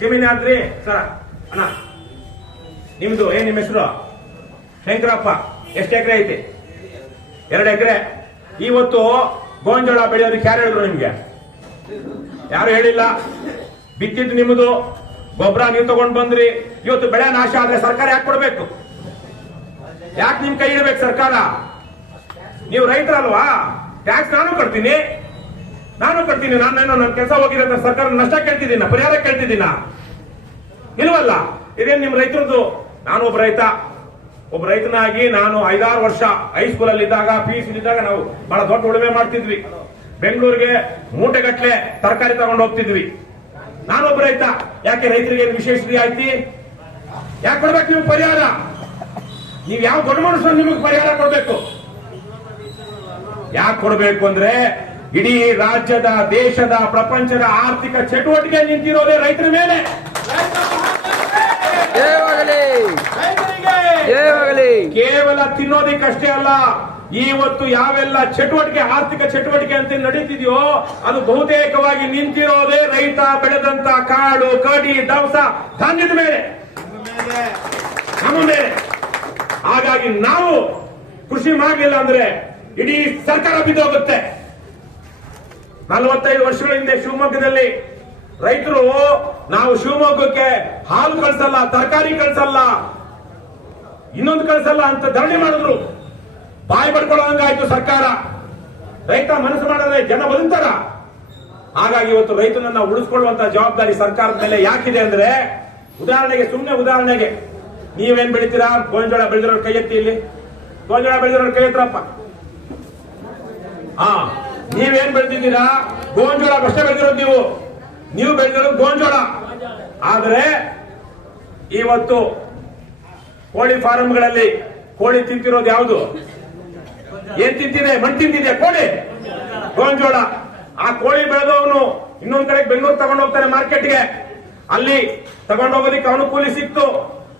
ಜಮೀನಾದ್ರಿ ಸರ, ಅಣ್ಣ, ನಿಮ್ದು ಏನ್ ನಿಮ್ಮ ಹೆಸರು? ಶಂಕರಪ್ಪ, ಎಷ್ಟು ಎಕರೆ ಐತಿ? ಎರಡು ಎಕರೆ. ಇವತ್ತು ಗೋಂಜೋಳ ಬೆಳೆಯೋದಕ್ಕೆ ಯಾರು ಹೇಳಿದ್ರು ನಿಮ್ಗೆ? ಯಾರು ಹೇಳಿಲ್ಲ? ಬಿತ್ತಿದ್ದು ನಿಮ್ಮದು ಗೊಬ್ಬರ ನೀವು ತಗೊಂಡ್ ಬಂದ್ರಿ. ಇವತ್ತು ಬೆಳೆ ನಾಶ ಆದ್ರೆ ಸರ್ಕಾರ ಯಾಕೆ ಕೊಡ್ಬೇಕು? ಯಾಕೆ ನಿಮ್ ಕೈ ಇಡಬೇಕು ಸರ್ಕಾರ? ನೀವು ರೈತರಲ್ವಾ? ಟ್ಯಾಕ್ಸ್ ನಾನು ಕಟ್ತೀನಿ. ನಾನು ಕಟ್ತೀನಿ, ನಾನು ನನ್ನ ಕೆಲಸ ಹೋಗಿರೋ ಸರ್ಕಾರ ನಷ್ಟ ಕೇಳ್ತಿದ್ದೀನ, ಪರಿಹಾರ ಕೇಳ್ತಿದ್ದೀನ? ಇಲ್ವಲ್ಲ ಇದೇನು ನಿಮ್ ರೈತರದ್ದು? ನಾನು ಒಬ್ಬ ರೈತ. ಒಬ್ಬ ರೈತನಾಗಿ ನಾನು ಐದಾರು ವರ್ಷ ಹೈಸ್ಕೂಲ್ ಅಲ್ಲಿ ಇದ್ದಾಗ ಪಿ ಯು ಇದ್ದಾಗ ನಾವು ಬಹಳ ದೊಡ್ಡ ಉಳುಮೆ ಮಾಡ್ತಿದ್ವಿ. ಬೆಂಗಳೂರಿಗೆ ಮೂಟೆಗಟ್ಟಲೆ ತರಕಾರಿ ತಗೊಂಡು ಹೋಗ್ತಿದ್ವಿ. ನಾನೊಬ್ಬ ರೈತ. ಯಾಕೆ ರೈತರಿಗೆ ಏನು ವಿಶೇಷ ಆಯ್ತಿ? ಯಾಕೆ ಕೊಡ್ಬೇಕು ನೀವು ಪರಿಹಾರ? ನೀವು ಯಾವ ದೊಡ್ಡ ಮನುಷ್ಯರು ನಿಮಗೆ ಪರಿಹಾರ ಕೊಡಬೇಕು? ಯಾಕೆ ಕೊಡಬೇಕು ಅಂದ್ರೆ ಇಡೀ ರಾಜ್ಯದ ದೇಶದ ಪ್ರಪಂಚದ ಆರ್ಥಿಕ ಚಟುವಟಿಕೆ ನಿಂತಿರೋದೇ ರೈತರ ಮೇಲೆ. ಕೇವಲ ತಿನ್ನೋದಿಕ್ಕಷ್ಟೇ ಅಲ್ಲ ಇವತ್ತು ಯಾವೆಲ್ಲ ಚಟುವಟಿಕೆ ಆರ್ಥಿಕ ಚಟುವಟಿಕೆ ಅಂತ ನಡೀತಿದೆಯೋ ಅದು ಬಹುತೇಕವಾಗಿ ನಿಂತಿರೋದೇ ರೈತ ಬೆಳೆದಂತ ಕಾಡು ಕಡಿ ದವಸ ಧಾನ್ಯದ ಮೇಲೆ. ನಮ್ಮ ಮೇಲೆ. ಹಾಗಾಗಿ ನಾವು ಕೃಷಿ ಮಾಡಲಿಲ್ಲ ಅಂದ್ರೆ ಇಡೀ ಸರ್ಕಾರ ಬಿದ್ದೋಗುತ್ತೆ. ನಲವತ್ತೈದು ವರ್ಷಗಳ ಹಿಂದೆ ಶಿವಮೊಗ್ಗದಲ್ಲಿ ರೈತರು, ನಾವು ಶಿವಮೊಗ್ಗಕ್ಕೆ ಹಾಲು ಕಳ್ಸಲ್ಲ, ತರಕಾರಿ ಕಳ್ಸಲ್ಲ, ಇನ್ನೊಂದು ಕಳ್ಸಲ್ಲ ಅಂತ ಧರಣಿ ಮಾಡಿದ್ರು. ಬಾಯಿ ಪಡ್ಕೊಳ್ಳೋಂಗಾಯ್ತು ಸರ್ಕಾರ. ರೈತ ಮನಸ್ಸು ಮಾಡಿದ್ರೆ ಜನ ಬದುಕ್ತಾರ. ಹಾಗಾಗಿ ಇವತ್ತು ರೈತನನ್ನ ಉಳಿಸ್ಕೊಳ್ಳುವಂತ ಜವಾಬ್ದಾರಿ ಸರ್ಕಾರದ ಮೇಲೆ ಯಾಕಿದೆ ಅಂದ್ರೆ, ಉದಾಹರಣೆಗೆ ಸುಮ್ಮನೆ ಉದಾಹರಣೆಗೆ, ನೀವೇನ್ ಬೆಳಿತೀರಾ? ಗೋಂಜೋಳ ಬೆಳೆದಿರೋ ಕೈ ಎತ್ತಿ ಇಲ್ಲಿ. ಗೋಂಜೋಳ ಬೆಳೆದಿರೋ ಕೈ ಎತ್ತರಪ್ಪ ಹಾ. ನೀವೇನ್ ಬೆಳೆದಿದ್ದೀರಾ? ಗೋಂಜೋಳ ಅಷ್ಟೇ ಬೆಳೆದಿರೋದು ನೀವು. ನೀವು ಬೆಳೆದಿರೋದು ಗೋಂಜೋಳ. ಆದರೆ ಇವತ್ತು ಕೋಳಿ ಫಾರಂಗಳಲ್ಲಿ ಕೋಳಿ ತಿಂತಿರೋದು ಯಾವುದು? ಏನ್ ತಿಂತಿದೆ? ಮಣ್ಣು ತಿಂತಿದೆ ಕೋಳಿ? ಗೋಂಜೋಳ. ಆ ಕೋಳಿ ಬೆಳೆದವನು ಇನ್ನೊಂದ್ ಕಡೆ ಬೆಂಗಳೂರು ತಗೊಂಡು ಹೋಗ್ತಾನೆ ಮಾರ್ಕೆಟ್ಗೆ ಅಲ್ಲಿ ತಗೊಂಡು ಹೋಗೋದಕ್ಕೆ ಅವನು ಕೂಲಿ ಸಿಕ್ತು.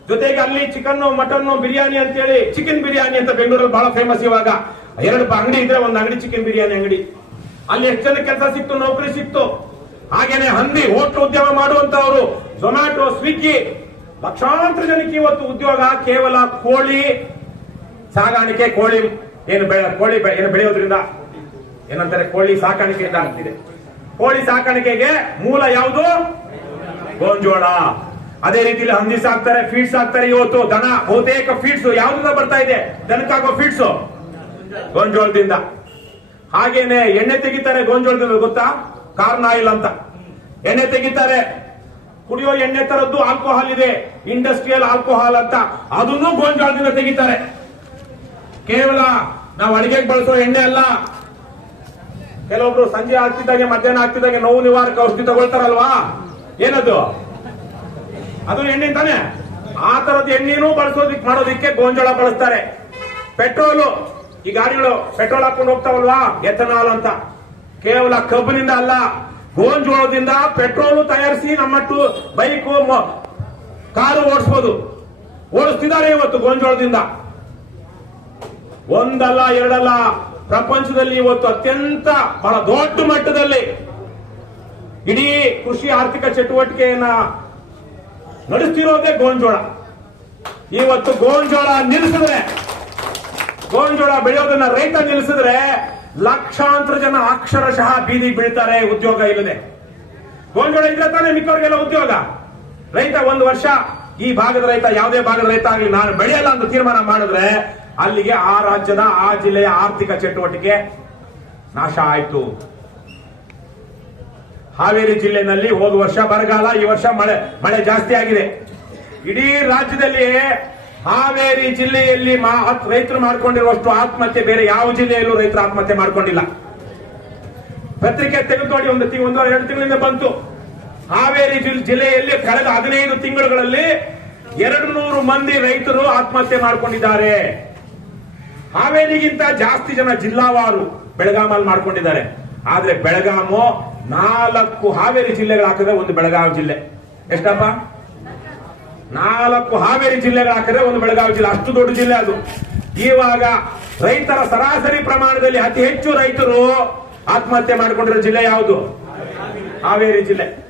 ಜೊತೆಗೆ ಅಲ್ಲಿ ಚಿಕನ್ ಮಟನ್ ಬಿರಿಯಾನಿ ಅಂತೇಳಿ ಚಿಕನ್ ಬಿರಿಯಾನಿ ಅಂತ ಬೆಂಗಳೂರಲ್ಲಿ ಬಹಳ ಫೇಮಸ್ ಇವಾಗ. ಎರಡು ಅಂಗಡಿ ಇದ್ರೆ ಒಂದು ಅಂಗಡಿ ಚಿಕನ್ ಬಿರಿಯಾನಿ ಅಂಗಡಿ. ಅಲ್ಲಿ ಎಷ್ಟು ಜನ ಕೆಲಸ ಸಿಕ್ತು, ನೌಕರಿ ಸಿಕ್ತು. ಹಾಗೇನೆ ಹಂದಿ ಹೋಟ್ಲು ಉದ್ಯಮ ಮಾಡುವಂತವರು ಝೊಮ್ಯಾಟೊ ಸ್ವಿಗ್ಗಿ ಲಕ್ಷಾಂತರ ಜನಕ್ಕೆ ಇವತ್ತು ಉದ್ಯೋಗ ಕೇವಲ ಕೋಳಿ, ಸಾಗಾಣಿಕೆ ಕೋಳಿ, ಏನು ಕೋಳಿ ಏನು ಬೆಳೆಯೋದ್ರಿಂದ. ಏನಂತಾರೆ, ಕೋಳಿ ಸಾಕಾಣಿಕೆಯಿಂದ ಆಗ್ತಿದೆ ಕೋಳಿ ಸಾಕಾಣಿಕೆಗೆ ಮೂಲ ಯಾವುದು? ಗೋಂಜೋಳ. ಅದೇ ರೀತಿಯಲ್ಲಿ ಹಂದಿ ಸಾಕ್ತಾರೆ ಫೀಡ್ಸ್ ಹಾಕ್ತಾರೆ ಇವತ್ತು ದನ, ಬಹುತೇಕ ಫೀಡ್ಸ್ ಯಾವ್ದ ಬರ್ತಾ ಇದೆ? ದನಕ್ಕಾಗೋ ಫೀಡ್ಸ್ ಗೋಂಜೋಳದಿಂದ ಹಾಗೇನೆ ಎಣ್ಣೆ ತೆಗಿತಾರೆ ಗೋಂಜೋಳದಿಂದ ಗೊತ್ತಾ? ಕಾರ್ನ್ ಆಯಿಲ್ ಅಂತ. ಎಣ್ಣೆ ತೆಗಿತಾರೆ. ಕುಡಿಯೋ ಎಣ್ಣೆ ತರದ್ದು ಆಲ್ಕೋಹಾಲ್ ಇದೆ ಇಂಡಸ್ಟ್ರಿಯಲ್ ಆಲ್ಕೋಹಾಲ್ ಅಂತ. ಅದನ್ನು ಗೋಂಜೋಳದಿಂದ ತೆಗಿತಾರೆ. ಕೇವಲ ನಾವು ಅಡಿಗೆಗೆ ಬಳಸೋ ಎಣ್ಣೆ ಅಲ್ಲ. ಕೆಲವೊಬ್ರು ಸಂಜೆ ಆಗ್ತಿದ್ದಾಗೆ, ಮಧ್ಯಾಹ್ನ ಆಗ್ತಿದ್ದಾಗೆ ನೋವು ನಿವಾರಕ ಔಷಧಿ ತಗೊಳ್ತಾರಲ್ವಾ? ಏನದು? ಅದು ಎಣ್ಣೆ ತಾನೆ? ಆ ತರದ ಎಣ್ಣೆನೂ ಬಳಸೋದಿಕ್ ಮಾಡೋದಿಕ್ಕೆ ಗೋಂಜೋಳ ಬಳಸ್ತಾರೆ. ಪೆಟ್ರೋಲು. ಈ ಗಾಡಿಗಳು ಪೆಟ್ರೋಲ್ ಹಾಕೊಂಡು ಹೋಗ್ತಾವಲ್ವಾ? ಎಥನಾಲ್ ಅಂತ. ಕೇವಲ ಕಬ್ಬಿನಿಂದ ಅಲ್ಲ, ಗೋಂಜೋಳದಿಂದ ಪೆಟ್ರೋಲು ತಯಾರಿಸಿ ನಮ್ಮಟ್ಟು ಬೈಕ್ ಕಾರು ಓಡಿಸ್ಬೋದು. ಓಡಿಸ್ತಿದ್ದಾರೆ ಇವತ್ತು ಗೋಂಜೋಳದಿಂದ. ಒಂದಲ್ಲ, ಎರಡಲ್ಲ, ಪ್ರಪಂಚದಲ್ಲಿ ಇವತ್ತು ಅತ್ಯಂತ, ಬಹಳ ದೊಡ್ಡ ಮಟ್ಟದಲ್ಲಿ ಇಡೀ ಕೃಷಿ ಆರ್ಥಿಕ ಚಟುವಟಿಕೆಯನ್ನ ನಡೆಸ್ತಿರೋದೇ ಗೋಂಜೋಳ. ಇವತ್ತು ಗೋಂಜೋಳ ನಿಲ್ಲಿಸಿದ್ರೆ ಗೋಂಜೋಳ ಬೆಳೆಯೋದನ್ನ ರೈತ ನಿಲ್ಲಿಸಿದ್ರೆ ಲಕ್ಷಾಂತರ ಜನ ಅಕ್ಷರಶಃ ಬೀದಿ ಬೀಳ್ತಾರೆ ಉದ್ಯೋಗ ಇಲ್ಲದೆ. ಗೋಂಜೋಳ ಇದ್ರೆ ತಾನೇ ಮಿಕ್ಕವರಿಗೆಲ್ಲ ಉದ್ಯೋಗ. ರೈತ ಒಂದು ವರ್ಷ ಈ ಭಾಗದ ರೈತ, ಯಾವುದೇ ಭಾಗದ ರೈತ ಆಗಲಿ, ನಾನು ಬೆಳೆಯಲ್ಲ ಅಂತ ತೀರ್ಮಾನ ಮಾಡಿದ್ರೆ ಅಲ್ಲಿಗೆ ಆ ರಾಜ್ಯದ, ಆ ಜಿಲ್ಲೆಯ ಆರ್ಥಿಕ ಚಟುವಟಿಕೆ ನಾಶ ಆಯಿತು. ಹಾವೇರಿ ಜಿಲ್ಲೆನಲ್ಲಿ ಹೋದ ವರ್ಷ ಬರಗಾಲ, ಈ ವರ್ಷ ಮಳೆ ಮಳೆ ಜಾಸ್ತಿ ಆಗಿದೆ. ಇಡೀ ರಾಜ್ಯದಲ್ಲಿ ಹಾವೇರಿ ಜಿಲ್ಲೆಯಲ್ಲಿ ರೈತರು ಮಾಡಿಕೊಂಡಿರುವಷ್ಟು ಆತ್ಮಹತ್ಯೆ ಬೇರೆ ಯಾವ ಜಿಲ್ಲೆಯಲ್ಲೂ ರೈತರು ಆತ್ಮಹತ್ಯೆ ಮಾಡಿಕೊಂಡಿಲ್ಲ. ಪತ್ರಿಕೆ ತೆಗೆದು ನೋಡಿ ಒಂದು ಒಂದೂವರೆ ಒಂದು ಎರಡು ತಿಂಗಳಿಂದ ಬಂತು. ಹಾವೇರಿ ಜಿಲ್- ಜಿಲ್ಲೆಯಲ್ಲಿ ಕಳೆದ ಹದಿನೈದು ತಿಂಗಳುಗಳಲ್ಲಿ ಎರಡು ನೂರು ಮಂದಿ ರೈತರು ಆತ್ಮಹತ್ಯೆ ಮಾಡ್ಕೊಂಡಿದ್ದಾರೆ. ಹಾವೇರಿಗಿಂತ ಜಾಸ್ತಿ ಜನ ಜಿಲ್ಲಾವಾರು ಬೆಳಗಾಮಲ್ಲಿ ಮಾಡ್ಕೊಂಡಿದ್ದಾರೆ. ಆದ್ರೆ ಬೆಳಗಾಮು ನಾಲ್ಕು ಹಾವೇರಿ ಜಿಲ್ಲೆಗಳು ಹಾಕಿದ್ರೆ ಒಂದು ಬೆಳಗಾವಿ ಜಿಲ್ಲೆ. ಎಷ್ಟಪ್ಪ? ನಾಲ್ಕು ಹಾವೇರಿ ಜಿಲ್ಲೆಗಳ ಹಾಕಿದ್ರೆ ಒಂದು ಬೆಳಗಾವಿ ಜಿಲ್ಲೆ. ಅಷ್ಟು ದೊಡ್ಡ ಜಿಲ್ಲೆ ಅದು. ಇವಾಗ ರೈತರ ಸರಾಸರಿ ಪ್ರಮಾಣದಲ್ಲಿ ಅತಿ ಹೆಚ್ಚು ರೈತರು ಆತ್ಮಹತ್ಯೆ ಮಾಡಿಕೊಂಡಿರೋ ಜಿಲ್ಲೆ ಯಾವುದು? ಹಾವೇರಿ ಜಿಲ್ಲೆ.